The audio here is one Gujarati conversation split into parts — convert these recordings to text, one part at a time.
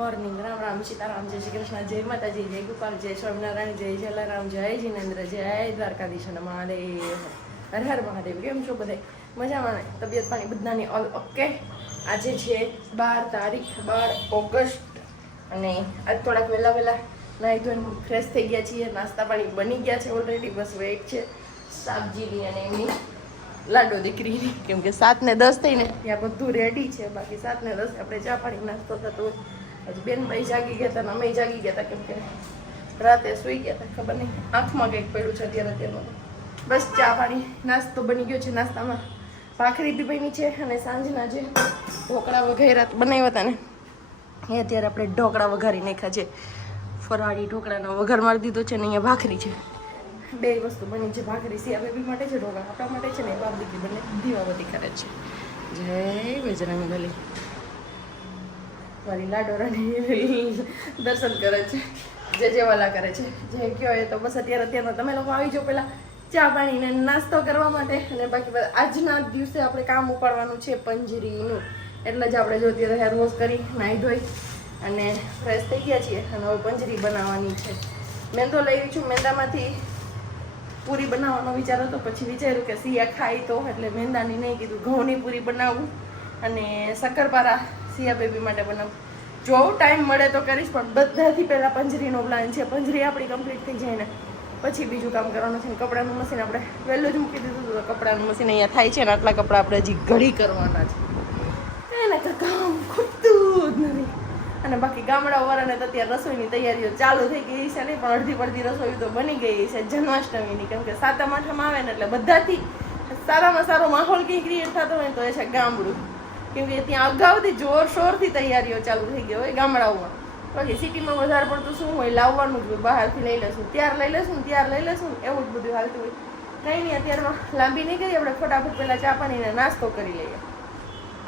મોર્નિંગ. રામ રામ સીતારામ, જય શ્રી કૃષ્ણ, જય માતાજી, જય ગોપાલ, જય સ્વામિનારાયણ, જય જલારામ, જય જીનેન્દ્ર, જય દ્વારકાધીશ અને મહાદેવ. હર હર મહાદેવ. કેમ છો બધા? મજામાં? ને તબિયત પાણી બધાની ઓલ ઓકે? આજે છે બાર તારીખ, બાર ઓગસ્ટ. અને આજ થોડાક વહેલા વહેલા નાહી ધોઈને ફ્રેશ થઈ ગયા છીએ. નાસ્તા પાણી બની ગયા છે ઓલરેડી બસ વેઇટ છે શાકજીની અને એમની લાડો દીકરીની. કેમ કે સાત ને દસ થઈને ત્યાં બધું રેડી છે. બાકી સાત ને દસ આપણે ચા પાણી નાસ્તો થતો હોય. હજી બેન ભાઈ જાગી ગયા હતા અમે જાગી ગયા હતા કેમ કે રાતે સૂઈ ગયા હતા ખબર નહીં. આંખમાં કંઈક પડ્યું છે અત્યારે તેનું. બસ ચા પાણી, નાસ્તો બની ગયો છે નાસ્તામાં. ભાખરી બી બની છે અને સાંજના જે ઢોકળા વગેરે બનાવ્યા હતા ને, એ અત્યારે આપણે ઢોકળા વઘારી નાખ્યા છે. ફરાળી ઢોકળાનો વઘાર મારી દીધો છે ને અહીંયા ભાખરી છે. બે વસ્તુ બની છે, ભાખરી સિયા બેબી માટે છે, ઢોકળા આપણા માટે છે ને બાપ બી બંને દીવાબત્તી કરે છે. જય બજરંગ બલી મારી લાડોરાની દર્શન કરે છે, જે જેવાલા કરે છે. જે કયો એ તો બસ અત્યારે અત્યારના તમે લોકો આવી જાઓ પહેલાં ચા પાણીને નાસ્તો કરવા માટે. અને બાકી આજના દિવસે આપણે કામ ઉપાડવાનું છે પંજરીનું. એટલે જ આપણે જો અત્યારે હેર વોશ કરી નાહી ધોઈ અને ફ્રેશ થઈ ગયા છીએ અને હવે પંજરી બનાવવાની છે. મેંદો લઈ છું મેંદામાંથી. પૂરી બનાવવાનો વિચાર હતો, પછી વિચાર્યું કે સિયા ખાય તો, એટલે મેંદાની નહીં કીધું, ઘઉંની પૂરી બનાવું અને શક્કરપારા સિયા બેબી માટે બનાવું જો ટાઈમ મળે તો કરીશ, પણ બધાથી પહેલાં પંજરીનો પ્લાન છે. પંજરી આપણી કમ્પ્લીટ થઈ જાય ને, પછી બીજું કામ કરવાનું છે ને, કપડાનું મશીન આપણે વહેલું જ મૂકી દીધું હતું કપડાનું મશીન અહીંયા થાય છે ને, આટલા કપડાં આપણે હજી ઘડી કરવાના છે. એને તો કામ ખૂટતું જ નથી. અને બાકી ગામડા વાળાને તો અત્યારે રસોઈની તૈયારીઓ ચાલુ થઈ ગઈ છે નહીં પણ અડધી પડધી રસોઈ તો બની ગઈ છે જન્માષ્ટમીની. કેમ કે સાતમ આઠમ આવે ને, એટલે બધાથી સારામાં સારો માહોલ કંઈ ક્રિએટ થતો હોય તો એ છે ગામડું. કેમ કે ત્યાં અગાઉથી જોરશોરથી તૈયારીઓ ચાલુ થઈ ગઈ હોય ગામડાઓમાં. બાકી સિટીમાં વધારે પડતું શું હોય, લાવવાનું જ હોય, બહારથી લઈ લેશું ત્યાર લઈ લેશું ત્યાર લઈ લેશું એવું જ બધું હાલતું હોય. કંઈ નહીં, અત્યારમાં લાંબી નહીં કરી આપણે ફટાફટ પહેલાં ચા પાણીને નાસ્તો કરી લઈએ.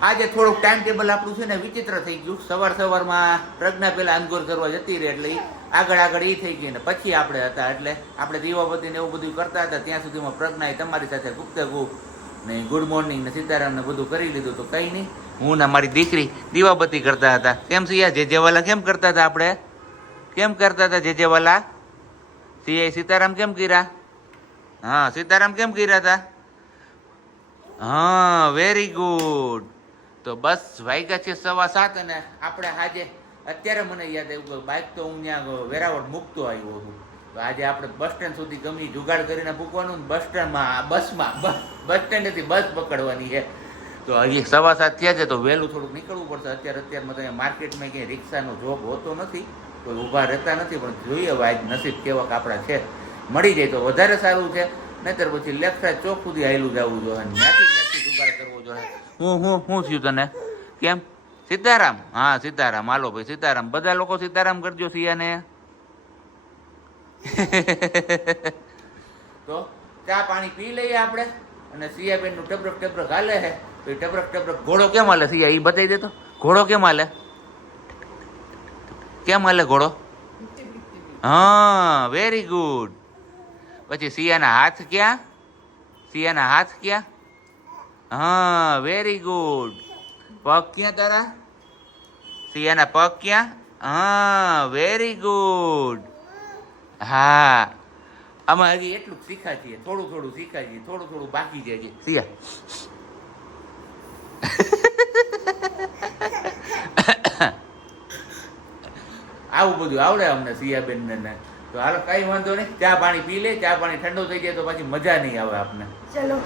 આજે થોડુંક ટાઈમ ટેબલ આપણું છે ને વિચિત્ર થઈ ગયું. સવાર સવારમાં પ્રજ્ઞા પેલા અંગોર કરવા જતી રહી એટલે આગળ આગળ એ થઈ ગઈ ને પછી આપણે હતા એટલે આપણે દીવાબત્તી ને એવું બધું કરતા હતા, ત્યાં સુધીમાં પ્રજ્ઞાએ તમારી સાથે ગુપ્ત ગુ ને ગુડ મોર્નિંગ ને સીતારામને બધું કરી લીધું તો કઈ નહીં. હું ને મારી દીકરી દીવાબત્તી કરતા હતા. કેમ સિયા? જે જેવાલા કેમ કરતા હતા આપણે? કેમ કરતા હતા જે જેવાલા સિયા સીતારામ કેમ કર્યા? હા, સીતારામ કેમ કર્યા હતા? હા વેરી ગુડ તો બસ વાગ્યા છે સવા સાત અને આપણે આજે, અત્યારે મને યાદ આવ્યું બાઇક તો હું ત્યાં વેરાવળ મૂકતો આવ્યો છું તો આજે આપણે બસ સ્ટેન્ડ સુધી ગમી, જુગાડ કરીને મૂકવાનું ને બસ સ્ટેન્ડમાં બસમાં બસ સ્ટેન્ડેથી બસ પકડવાની છે. તો હજી સવા સાત થયા છે, તો વહેલું થોડુંક નીકળવું પડશે. અત્યારે અત્યારમાં તો માર્કેટમાં ક્યાંય રિક્ષાનો જોબ હોતો નથી, કોઈ ઊભા રહેતા નથી, પણ જોઈએ આજ નસીબ કેવાક આપણા છે. મળી જાય તો વધારે સારું છે, નહીતર પછી લેફ્ટ ચોક સુધી આવેલું જવું જોઈએ ત્યાંથી ત્યાંથી જુગાડ કરવો જોઈએ. હું હું હું થયું તને? કેમ? સીતારામ? હા, સીતારામ. હાલો ભાઈ, સીતારામ. બધા લોકો સીતારામ કરજો સિયાને તો ચા પાણી પી લઈએ આપણે. અને સિયાબેનનું ટબરક ટબરક હાલે છે. તો એ ટબરક ટબરક ઘોડો કેમ હાલે? સિયા એ બતાવી દેતો ઘોડો કેમ હાલે? કેમ હાલે ઘોડો? હા વેરી ગુડ પછી સિયાના હાથ ક્યાં? સિયાના હાથ ક્યાં? હા વેરી ગુડ પગ ક્યાં તારા? સિયાના પગ ક્યાં? હા વેરી ગુડ હા. આમાં હજી એટલું જ શીખા છીએ થોડું થોડું શીખા છીએ થોડું થોડું બાકી છે. હજી સિયા આવું બધું આવડે અમને સિયાબેન ને. તો હાલો કઈ વાંધો નહીં. ચા પાણી પી લે ચા પાણી ઠંડુ થઈ જાય તો પછી મજા નહીં આવે આપને. ચલો.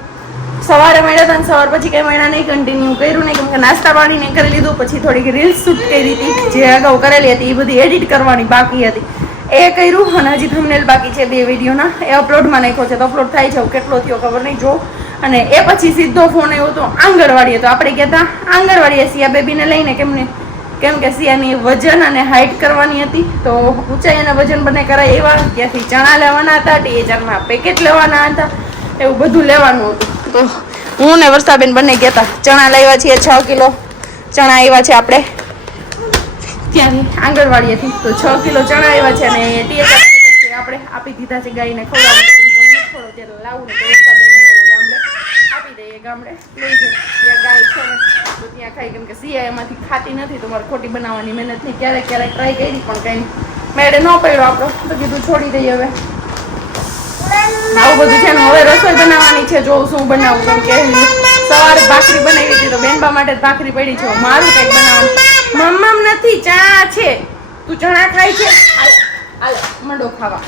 સવારે મળ્યા હતા સવાર પછી કઈ મહિના નહીં કન્ટિન્યુ કર્યું નહીં કેમ કે નાસ્તા પાણી નહીં કરી લીધું પછી થોડીક રીલ્સ શૂટ કરી હતી જે અગાઉ કરેલી હતી એ બધી એડિટ કરવાની બાકી હતી. એ કર્યું અને હજી થંબનેલ બાકી છે બે વિડીયોના. એ અપલોડમાં નાખ્યો છે તો અપલોડ થાય છે. કેટલો થયો ખબર નહીં. જો. અને એ પછી સીધો ફોન આવ્યો તો આંગણવાડીએ. તો આપણે કહેતા હતા આંગણવાડીએ સિયા બેબીને લઈને કેમને? કેમ કે સિયાની વજન અને હાઇટ કરવાની હતી. તો ઊંચાઈ અને વજન બંને કરાય એવા. ત્યાંથી ચણા લેવાના હતા ટીએચઆરના પેકેટ લેવાના હતા. એવું બધું લેવાનું હતું. તો હું ને વર્ષાબેન બંને ગયા હતા ચણા લાવ્યા છીએ, છ કિલો. ચણા આવ્યા છે આપણે. આંગણવાડીએથી તો છ કિલો ચણા આવ્યા છે અને પેકેટ આપણે આપી દીધા છે ગાયને ખવડાવવા. થોડો ત્યારે લાવું ને ગામડે આપી દઈએ. ગામડે લઈ જઈએ ત્યાં ગાય છે તો ત્યાં ખાઈ કેમ કે સિયા એમાંથી ખાતી નથી, તો મારે ખોટી બનાવવાની મહેનત નહીં. ક્યારેક ક્યારેક ટ્રાય કરી, પણ કંઈ મેળે ન પડ્યો આપણો. તો કીધું છોડી દઈએ હવે. આવું બધું છે ને, હવે રસોઈ બનાવવાની છે. જોઉં શું બનાવું, કેમ કે સવારે ભાખરી બનાવી હતી, તો બેનબા માટે ભાખરી પડી છે. મારું કંઈક બનાવવાનું મમ્મમ નથી ચા છે. તું ચણા ખાય છે? હાલ મંડો ખાવા.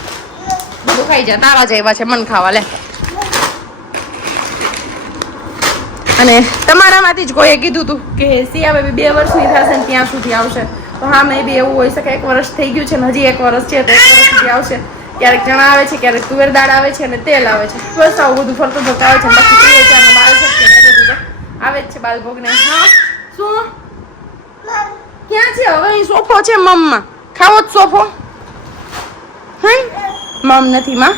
બધું ખાઈ જા તારા જેવા છે મન ખાવા લે. અને તમારામાંથી જ કોઈએ કીધું હતું કે સિયા બેબી બે વર્ષની થશે ને ત્યાં સુધી આવશે. તો હા મેં બી એવું હોઈ શકે એક વર્ષ થઈ ગયું છે ને હજી એક વર્ષ છે તો એક વર્ષ સુધી આવશે. ક્યારેક ચણા આવે છે ક્યારેક તુવેર દાળ આવે છે અને તેલ આવે છે. બસ આવું બધું ફરતું ફરતું આવે છે બાકી આવે જ છે બાલભોગને. હા શું? ક્યાં છે હવે અહીં સોફો છે મમમાં ખાવો જ સોફો હમ મમ નથી માં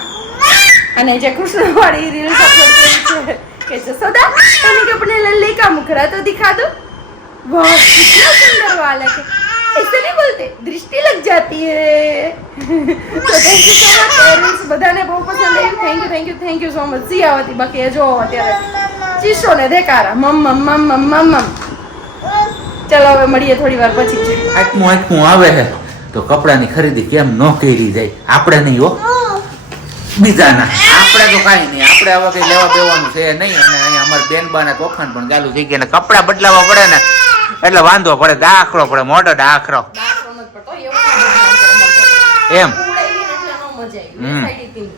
અને જે કૃષ્ણવાળી રીલ અપલોડ કરી છે કે જસોદા તને કે अपने लल्ले का मुखड़ा तो दिखा दो वाह कितना सुंदर वाल है ऐसे नहीं बोलते दृष्टि लग जाती है તો thank you so much parents બધાને બહુ પસંદ આવ્યું thank you thank you thank you so much સિયાવતી બાકી એ જો અત્યારે ચીસો ને દેકારા મમ મમ મમ મમ મમ મમ ચલો હવે મળીએ થોડી વાર પછી. આટમું આટલું આવે છે. તો કપડાની ખરીદી કેમ ન કરી જાય? આપણે નહીં હો. બીજાના. આપણે તો કાંઈ નહીં. આપણે હવે કઈ લેવા દેવાનું છે નહીં. અને અહીંયા અમારે બેનબાના તોફાન પણ ચાલુ થઈ ગયા ને કપડાં બદલાવા પડે ને એટલે વાંધો પડે. દાખલો પડે મોટો દાખલો. એમ. આવી.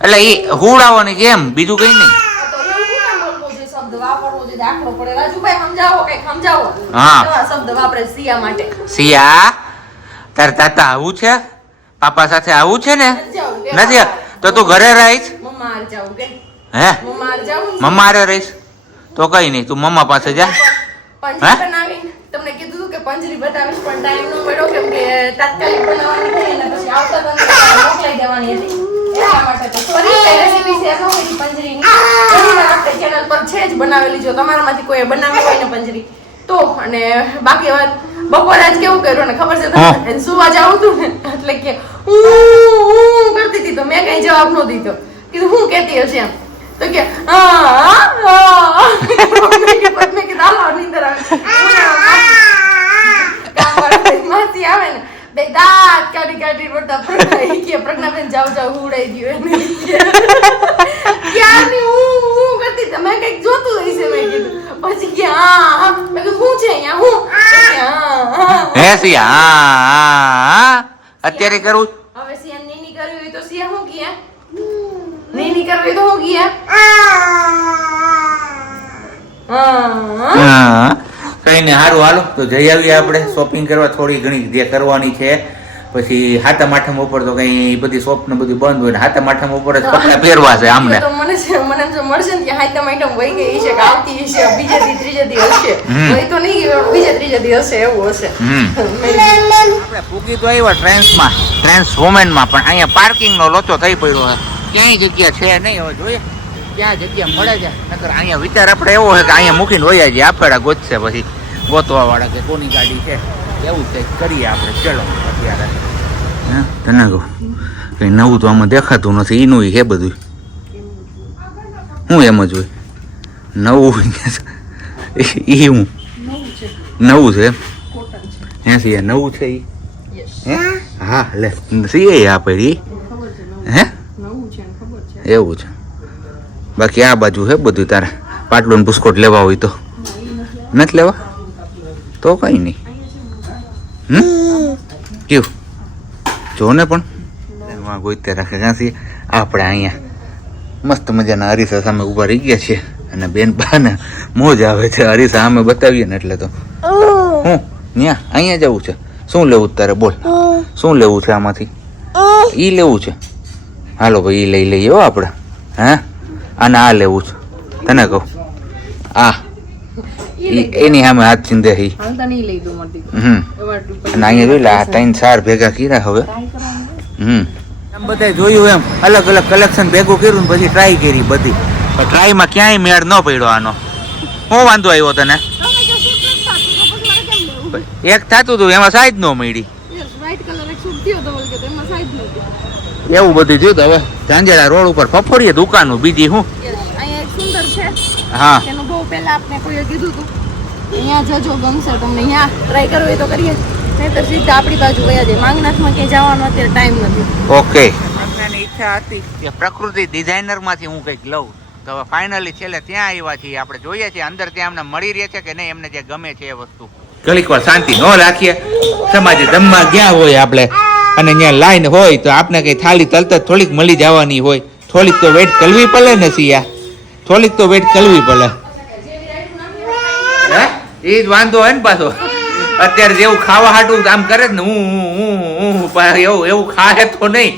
એટલે એ હુડાવવાની કેમ બીજું કઈ નહીં આ તો એવું શું કામ બોલવો જોઈએ? શબ્દ વાપરવો જોઈએ, દાખલો પડે. રાજુભાઈ સમજાવો, કંઈક સમજાવો. હા. કેવા શબ્દ વાપરે સિયા માટે? સિયા તાર તાતા આવું છે પાપા સાથે આવું છે ને નથી જવું તો તું ઘરે રહીશ મમ્મા હારે કે? હે મમ્મા હારે રહીશ તો કઈ નહીં તું મમ્મા પાસે જા હે હા? તમને કીધું કે પંજરી બતાવીશ પણ ટાઈમ ન મળ્યો કેમ કે તાત્કાલિક બનાવવાની થઈ એટલે પછી આવતા તમને મોકલાઈ દેવાની હતી એટલા માટે તો સોરી રેસીપી શેર ન કરી પંજરીની આપણે ચેનલ પર છે જ બનાવેલી. જો તમારામાંથી કોઈ બનાવી હોય ને પંજરી તો અને બાકી વાત બપોરે આજ કેવું કર્યું ને ખબર છે તમને? સુવા જાવું હતું ને એટલે કે હું હું કરતી હતી તો મેં કઈ જવાબ ન દીધો. કીધું હું કહેતી હશે એમ. તો કે મેં કીધું હાલો નીંદર આવે. આવે ને. બે દાંત કાઢી કાઢી રોટા પ્રજ્ઞા કે પ્રજ્ઞાબેન જાવ જાવ ઉડાઈ ગયો એને. ક્યારની હું હું કરતી? તમે કંઈક જોતું હશે મેં કીધું. પછી કે હા હા. મેં કીધું હું છે અહીંયા? હું? હા હા. હે સિયા હા હા હા. અત્યારે કરું? હવે સિયા નીની કરવી હોય તો સિયા શું કિયા નીની કરવી તો હું કીએ? હા. હા. કઈ ને સારું હાલો તો જઈ આવીએ આપણે. શોપિંગ કરવા થોડી ઘણી જે કરવાની છે. પછી હાથા માઠમ ઉપર તો કઈ બધી શોપ ને બધું બંધ હોય ને હાથા માઠમ ઉપર જ કપડા પહેરવા છે આમને. તો મને છે મને એમ મળશે ને કે હાથા આઈટમ વહી ગઈ છે કે આવતી છે બીજે દી ત્રીજે દી હશે. વહી તો નહીં ગઈ, બીજે ત્રીજે દી હશે એવું હશે. આપણે પૂગી તો આવ્યા ટ્રેન્સમાં ટ્રેન્સ વુમેનમાં પણ અહીંયા પાર્કિંગનો લોચો થઈ પડ્યો છે. ક્યાંય જગ્યા છે નહીં હવે જોઈએ. ક્યાં જગ્યા મળે છે. નકર અહીંયા વિચાર આપણે એવો છે કે અહીંયા મૂકીને વયા જઈએ. આપેડા ગોતશે પછી ગોતવા વાળા કે કોની ગાડી છે. એવું છે કરીએ આપણે. ચલો અત્યારે. હા તને કહું. કંઈ નવું તો આમાં દેખાતું નથી. એનું છે બધું હું એમ જ હોય. નવું એ હું? નવું છે એમ? હે સિયા નવું છે એ હે? હા લે. સીએ આ પડી હે? નવું છે. એવું છે. બાકી આ બાજુ હે બધું તારે. પાટલું બુસ્કોટ લેવા હોય તો. નથી લેવા? તો કઈ નહીં. હમ? કેવું જો ને પણ ગોઈતે રાખે. ક્યાંથી આપણે અહીંયા. મસ્ત મજાના અરીસા સામે ઊભા રહી ગયા છીએ. અને બેન બાને મોજ આવે છે અરીસા સામે બતાવીએ ને એટલે તો. હું? ન્યા? અહીંયા જવું છે. શું લેવું તારે? બોલ. શું લેવું છે આમાંથી? ઈ લેવું છે. હાલો ભાઈ ઈ લઈ લઈએ હો આપણે. હે? અને આ લેવું છે. તને કહું. આ. એની સામે હાથ ચીંદે હી. હમ. અને અહીંયા જોઈ લે આ ત્રણ ચાર ભેગા કર્યા હવે. હમ. બધા જોયું એમ. અલગ અલગ કલેક્શન ભેગું કર્યું ને પછી ટ્રાય કરી બધી. પણ ટ્રાયમાં ક્યાંય મેળ ન પડ્યો આનો. હું વાંધો આવ્યો તને? એક થતું હતું એમાં સાઈજ ન મળી વ્હાઈટ કલર એક સૂટ થયો તો બોલ કે તેમાં સાઈઝ નહોતી એવું બધું થયું હવે ઝાંઝેરા રોડ ઉપર ફફોડીએ દુકાનો બીજી હું સુંદર છે. હા. એનું બહુ પહેલા આપને કોઈએ કીધું હતું. અહીંયા જજો ગમશે તમને. અહીંયા ટ્રાય કરવું એ તો કરીએ. નહીંતર સીધા આપણી બાજુ વયા જાય. માંગનાથમાં ક્યાંય જવાનો અત્યારે ટાઈમ નથી. ઓકે. ઈચ્છા હતી. કે પ્રકૃતિ ડિઝાઇનરમાંથી હું કંઈક લઉં. તો હવે ફાઇનલી છેલ્લે ત્યાં આવ્યા છીએ. આપણે જોઈએ છીએ અંદર ત્યાં અમને મળી રહે છે કે નહીં એમને જે ગમે છે એ વસ્તુ. ઘડીક વાર શાંતિ ન રાખીએ. સમાજે જમવા ગયા હોય આપણે. અને ત્યાં લાઈન હોય તો આપણે કઈ થાળી તરત થોડીક મળી જવાની હોય. થોડીક તો વેટ કરવી પડે ને સિયા થોડીક તો વેટ કરવી પડે. એ જ વાંધો હોય ને પાછો. અત્યારે જેવું ખાવા હાટું આમ કરે ને હું હું એવું એવું ખાહે તો નહીં.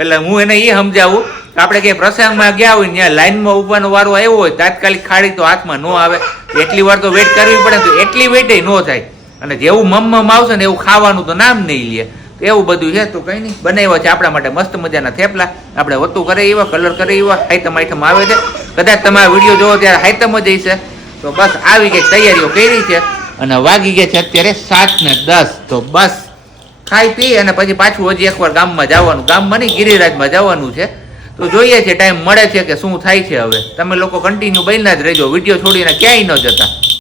એટલે હું એને એ સમજાવું કે આપણે કે પ્રસંગમાં ગયા હોય ત્યાં લાઈનમાં ઉભાનો વારો આવ્યો હોય, તાત્કાલિક ખાડી તો હાથમાં ન આવે. એટલી વાર તો વેટ કરવી પડે તો એટલી વેટે ન થાય. અને જેવું મમ્મ આવશે ને એવું ખાવાનું તો નામ નહીં લે. એવું બધું છે તું કઈ નહીં. બનાવ્યો છે આપણા માટે મસ્ત મજાના થેપલા. આપણે વતું કરે એવા કલર કરે એવા હાઈતમ આઈટમ આવે છે. કદાચ તમે વીડિયો જોવો ત્યારે હાઈતમ જ હશે. તો બસ આવી ગઈ તૈયારીઓ કરી છે અને વાગી ગયા છે અત્યારે સાત ને દસ. તો બસ ખાઈ પી અને પછી પાછું હજી એકવાર ગામમાં જવાનું. ગામમાં નહીં ગિરિરાજમાં જવાનું છે. તો જોઈએ છે ટાઈમ મળે છે કે શું થાય છે હવે. તમે લોકો કન્ટિન્યુ બન્યા જ રહેજો. વીડિયો છોડીને ક્યાંય ન જતા.